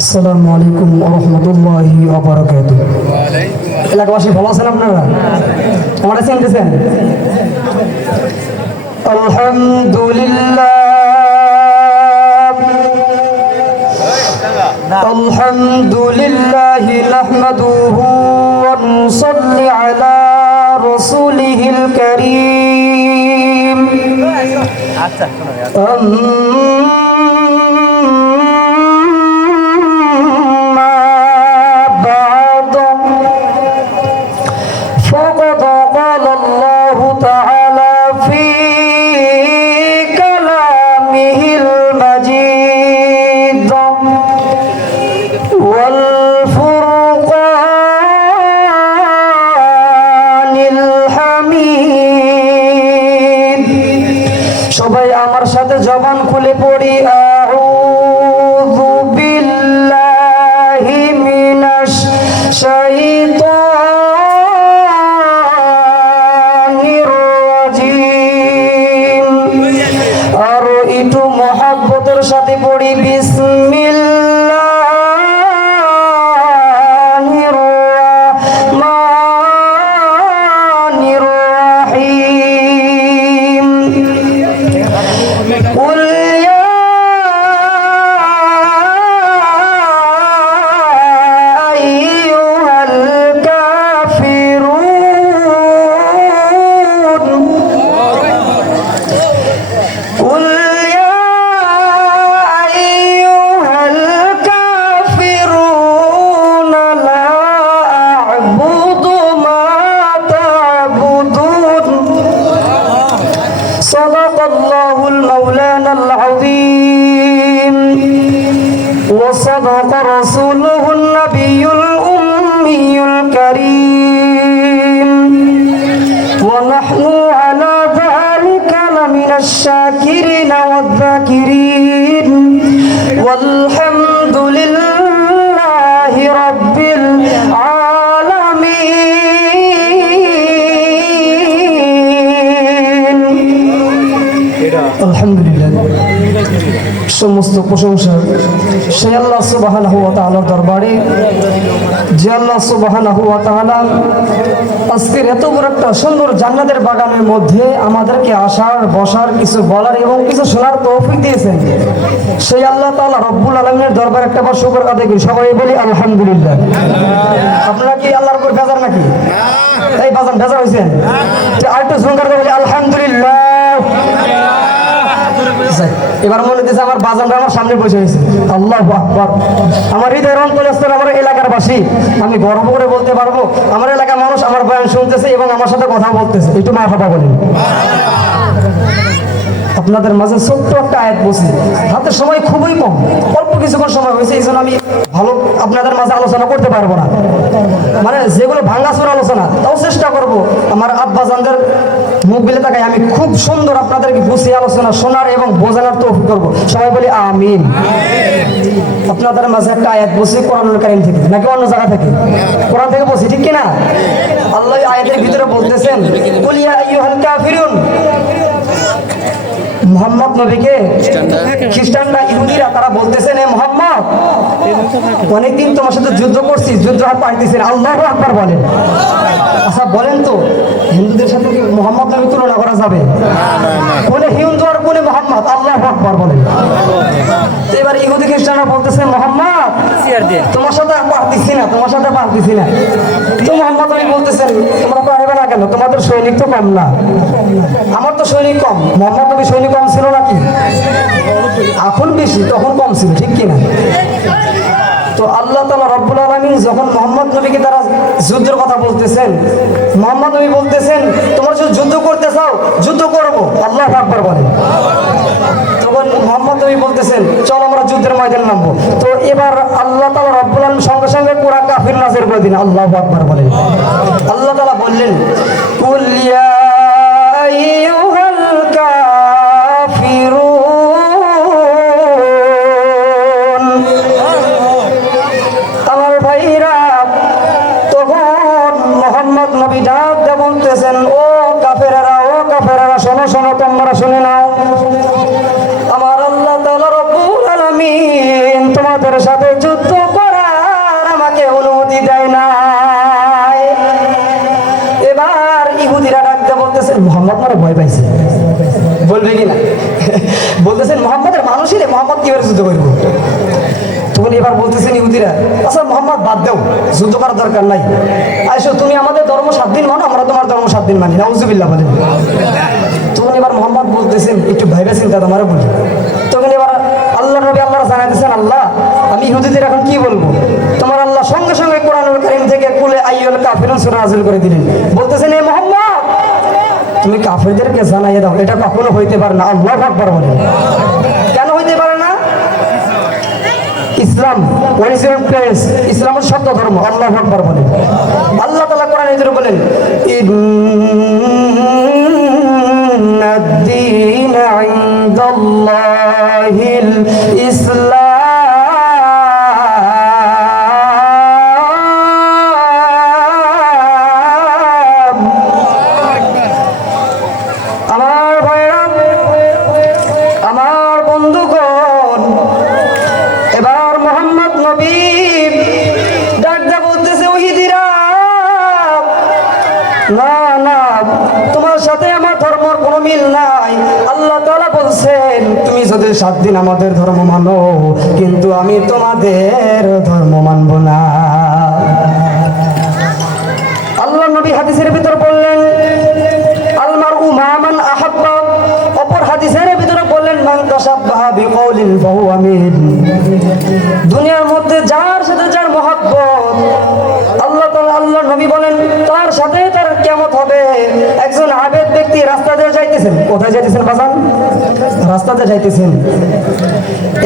আসসালামু আলাইকুম ওয়া রাহমাতুল্লাহি ওয়া বারাকাতুহু। এলাকাবাসী ভালো আছেন আপনারা? আমারা চিনতেছেন? আলহামদুলিল্লাহ আলহামদুলিল্লাহি নাহমাদুহু ওয়া নুসাল্লি আলা রাসূলিহিল কারীম। আচ্ছা সবাই আমার সাথে জবান খুলে পড়ি আউযু বিল্লাহি মিনাশ শাইতানির রাজিম। আর একটু মহব্বতের সাথে পড়ি বিসমিল্লাহির রাহমানির রাহিম। قل يا أيها الكافرون قل يا أيها الكافرون لا أعبد ما تعبدون صدق الله المولانا العظيم وصدق رسوله النبي الأمي الكريم ونحن على ذلك لمن الشاكرين والذاكرين والحمد لله رب العالمين। আলহামদুলিল্লাহ, সমস্ত প্রশংসা সেই আল্লাহ সুবহানাহু ওয়া তাআলার দরবারে, যে আল্লাহ সুবহানাহু ওয়া তাআলা আজকের এত বড় একটা সুন্দর জান্নাতের বাগানের মধ্যে আমাদেরকে আসার, বসার, কিছু বলার এবং কিছু শোনার তৌফিক দিয়েছেন। সেই আল্লাহ তাআলা রব্বুল আলামিনের দরবারে একটা বার শুকর আদায় করি, সবাই বলি আলহামদুলিল্লাহ। আপনারা কি আল্লাহর উপর বেজার নাকি? এই বাজান বেজার হয়েছেন? আরেকটু সুন্দর করে বলি আলহামদুলিল্লাহ। এবার মনে হচ্ছে আমার বাজানরা আমার সামনে বসে হয়েছে। আল্লাহু আকবার। আমার হৃদয়ের অন্তরস্থলে আমার এলাকার বাসী, আমি গর্ব করে বলতে পারবো আমার এলাকার মানুষ আমার বয়ান শুনতেছে এবং আমার সাথে কথা বলতেছে। একটু মারহাবা বলেন। আপনাদের মাঝে ছোট্ট একটা আয়াত বলছি, হাতে সময় খুবই কম, অল্প কিছুক্ষণ সময় হয়েছে, এই জন্য আমি ভালো আপনাদের মাঝে আলোচনা করতে পারবো না। মানে যেগুলো ভাঙাচোরা আলোচনা তাও চেষ্টা করব আমার আব্বাজানদের মুখ বিলে তাকাই আমি খুব সুন্দর আপনাদেরকে গুছিয়ে আলোচনা শোনার এবং বোঝানোর তৌফিক করবো। সবাই বলি আমিন। আপনাদের মাঝে একটা আয়াত বলছি কোরআনুল কারীম থেকে নাকি অন্য জায়গা থেকে? কোরআন থেকে বলছি, ঠিক কিনা? আল্লাহ আয়াতের ভিতরে বলতেছেন কুল ইয়া আইয়ুহাল কাফিরুন। মুহাম্মদ নবীকে খ্রিস্টানরা, ইহুদিরা তারা বলতেছেন, এ মুহাম্মদ অনেকদিন তোমার সাথে যুদ্ধ করছি, যুদ্ধ আর পাইতেছেন, আল্লাহু আকবার বলেন। আচ্ছা বলেন তো, হিন্দুদের সাথে কি মুহাম্মদ নবী তুলনা করা যাবে? কোনে হিন্দু আর কোনে মুহাম্মদ? আল্লাহু আকবার বলেন। এবার ইহুদি খ্রিস্টানরা বলতেছে, মুহাম্মদ তোমার সাথে পারতেছি না, তোমার সাথে পারতেছি না। তো মুহাম্মদ নবী বলতেছেন, তোমরা পারবে না কেন? তোমাদের সৈনিক তো কম না, আমার তো সৈনিক কম। মুহাম্মদ নবী সৈনিক কম ছিল নাকি? এখন বেশি, তখন কম ছিল, ঠিক কিনা? তো আল্লাহ তাআলা রব্বুল আলামিন যখন মুহাম্মদ নবীকে তারা যুদ্ধের কথা বলতেছেন, মুহাম্মদ নবী বলতেছেন, তোমরা যদি যুদ্ধ করতে চাও যুদ্ধ করবো, আল্লাহু আকবার বলেন। তখন মুহাম্মদ নবী বলতেছেন, চল আমরা যুদ্ধের ময়দানে নামবো। তো এবার আল্লাহ তাআলা রব্বুল আলামিন সঙ্গে সঙ্গে পুরা কাফির নাজির করে দিন, আল্লাহু আকবার বলেন। আল্লাহ তাআলা বললেন, কুল ইয়া আইয়ুহাল কাফিরুন। আমার ভাইরা, তখন মুহাম্মদ নবী ডাক দিয়ে বলতেছেন, ও কাফেরেরা, ও কাফেরেরা, শোনো শোনো, তোমরা শুনে নাও। আমার আল্লাহ তাআলা রব্বুল আলামিন তোমাদের সাথে যুদ্ধ বলতেছেন মোহাম্মদের মানুষই রে, মোহাম্মদ কিভাবে যুদ্ধ করবো? তখন এবার বলতেছেন ইহুদিরা, আচ্ছা মোহাম্মদ বাদ দাও, যুদ্ধ করার দরকার নাই, আইসো তুমি আমাদের ধর্ম 7 দিন মানো, আমরা তোমার ধর্ম 7 দিন মানি। নাউজুবিল্লাহ বলেন। তখন এবার মোহাম্মদ বলতেছেন, একটু ভাইবে চিন্তা তোমারও বলি। তখন এবার আল্লাহ নবী আল্লাহ জানাইতেছেন, আল্লাহ আমি ইহুদিদের এখন কি বলবো? তোমার আল্লাহ সঙ্গে সঙ্গে কোরআনুল কারীম থেকে কুলে আইয়ুল কাফিরুন সূরা নাযিল করে দিলেন। বলতেছেন, এ মুহাম্মদ তুমি কাফেরদেরকে জানাইয়ে দাও, এটা কখনো হইতে পারে না। আল্লাহু আকবার বলেন। কেন হইতে পারে না? ইসলাম অরিজিনাল প্লেস, ইসলামের সত্য ধর্ম। আল্লাহু আকবার বলেন। আল্লাহ তাআলা কোরআনে এদের বলেন, ইন্নাদ-দীন ইনদাল্লাহিল ইসলাম। আমার ভাইরা, আমার বন্ধুগণ, এবার মোহাম্মদ নবী ডাক দিয়ে বলতেছে, ওহিদিরা না না, তোমার সাথে আমার ধর্মের কোনো মিল নাই। আল্লাহ তাআলা বলছেন, তুমি যদি 7 দিন আমাদের ধর্ম মানো, কিন্তু আমি তোমাদের ধর্ম মানব না। আল্লাহ নবী হাদিসের ভিতর বললেন, আল মারউ মা মান আহাব্বা। অপর হাদিসের ভিতরে বললেন, মান তাশাব্বাহা বিকাউলিন ফাহুয়া মিন। দুনিয়ার মধ্যে যার সাথে যার মহব্বত, আল্লাহ নবী বলেন তার সাথে তার কিয়ামত হবে। একজন আবেদ ব্যক্তি রাস্তা দিয়ে যাইতেছেন, কোথায় যাইতেছেন বাজান? রাস্তাতে যাইতেছেন।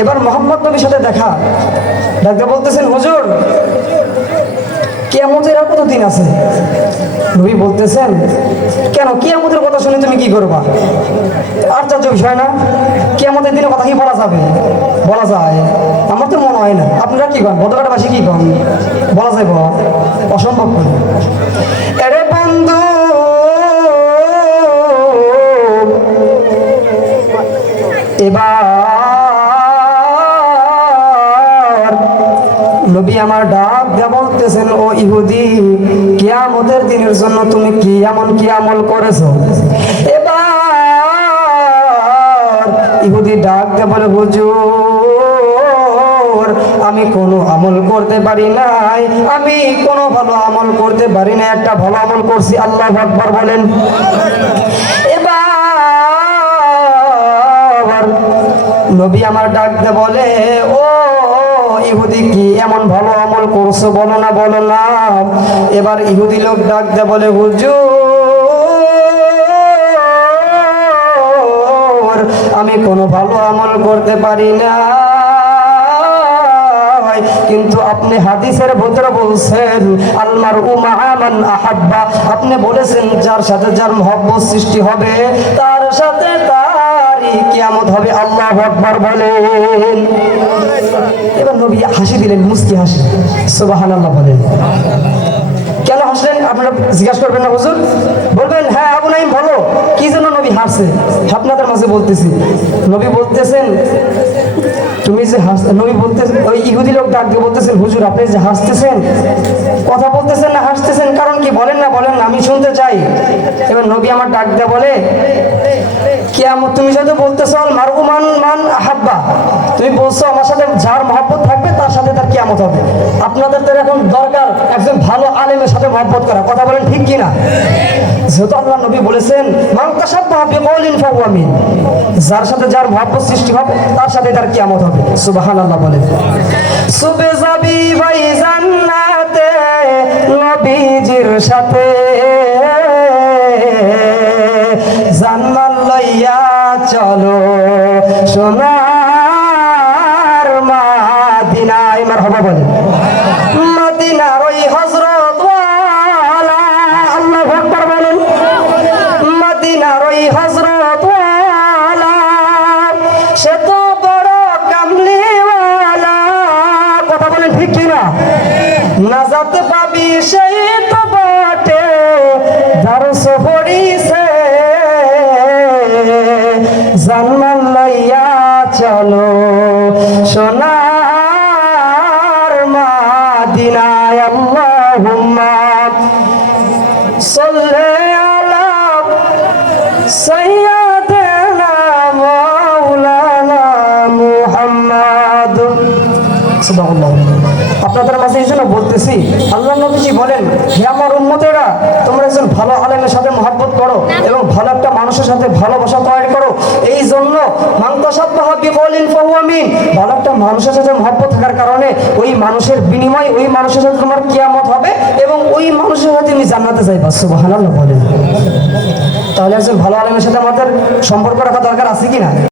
এবার মোহাম্মদ নবীর সাথে দেখা, ডাক্তার বলতেছেন, হুজুর কিয়ামতের আর কতদিন আছে? নবী বলতেছেন, কেন কিয়ামতের কথা শুনে তুমি কি করবা? আশ্চর্য বিষয় না? কিয়ামতের দিনের কথা কি বলা যাবে? বলা যায়? আমার তো মনে হয় না। আপনারা কি কন? বদকাটাবাসী কি কন? বলা যায়? অসম্ভব। এরে বন্ধু, এবার নবী আমার ডাক দিয়ে বলতেছেন, ও ইহুদি, কিয়ামতের দিনের জন্য তুমি কি এমন কি আমল করেছো? এবার ইহুদি ডাক দিয়ে বলে, হুজুর আমি কোনো আমল করতে পারি নাই, আমি কোনো ভালো আমল করতে পারি না, একটা ভালো আমল করছি। আল্লাহু আকবার বলেন। এবার নবী আমার ডাক দিয়ে বলে, ও ইহুদি কি এমন ভালো আমল করছো? বলো না, বলো না। এবার ইহুদি লোক ডাক দিয়ে বলে, হুজুর আমি কোনো ভালো আমল করতে পারি না, কিন্তু আপনি হাদিসের ভিতরে বলছেন আল মারউ মা মান আহাব্বা। আপনি বলেছেন যার সাথে যার মহব্বত সৃষ্টি হবে, তার সাথে তারই কিয়ামত হবে। আল্লাহু আকবার বলেন। এবার নবী হাসি দিলেন, মুস্কি হাসি। সুবহানাল্লাহ বলেন। কেন হাসলেন আপনারা জিজ্ঞাসা করবেন না হুজুর? বলবেন, হ্যাঁ আবু নাঈম বলো, কি জন্য নবী হাসছে? আপনাদের মাঝে বলতেছি। নবী বলতেছেন, তুমি যে নবী বলতেছেন, ওই ইহুদি লোক ডাক দিয়ে বলতেছেন, হুজুর আপনি যে হাসতেছেন, কথা বলতেছেন না, হাসতেছেন, কারণ কি? বলেন না, বলেন না, আমি শুনতে চাই। এবার নবী আমার ডাক দিয়ে বলে, কিয়ামত তুমি যদি বলতেছো আল মারউ মান মান আহাব্বা, তুমি বলছো আমার সাথে যার মহব্বত থাকবে তার সাথে তার কিয়ামত হবে। আপনাদের তো এখন দরকার একজন ভালো আলেমের সাথে মহব্বত করা। কথা বলেন ঠিক কিনা? যেহেতু আল্লাহ নবী বলেছেন, মান তাশাব্বাহা বিকাউলিন ফাহুয়া মিন, যার সাথে যার মহব্বত সৃষ্টি হবে তার সাথে তার কিয়ামত হবে। সুবহানাল্লাহ বলেন। সুবে যাবি ভাই জান্নাতে নবীজির সাথে, জান্নাত লইয়া চলো সোনার মাদিনায়। মারহাবা বলেন। মদিনার ওই হযরত ওয়ালা, আল্লাহু আকবার বলেন। মদিনার ওই হযরত ওয়ালা, সে তো বড় কামলিওয়ালা। কথা বলেন ঠিক কিনা? নাজাত পাবি সেই তো বটে যার সফরিছে, জান্নাত লইয়া চলো সোনার মাদিনায়। আল্লাহুম্মা সাল্লি আলা সাইয়্যিদিনা মাওলানা সুবহানাল্লাহ। আপনাদের মাঝে এই জন্য বলতেছি, আল্লাহ নবীজি বলেন, হে আমার উম্মতেরা, তোমরা একজন ভালো আলেমের সাথে মহব্বত করো এবং ভালো একটা মানুষের সাথে ভালোবাসা তৈরি করো। এই জন্য মান তাশাব্বাহা বিকওলিন ফাহুয়া মিন, ভালো একটা মানুষের সাথে মহব্বত থাকার কারণে ওই মানুষের বিনিময় ওই মানুষের সাথে তোমার কিয়ামত হবে এবং ওই মানুষের সাথে তুমি জান্নাতে যাইবা। সুবহানাল্লাহ বলেন। তাহলে একজন ভালো আলেমের সাথে আমাদের সম্পর্ক রাখা দরকার আছে কি না?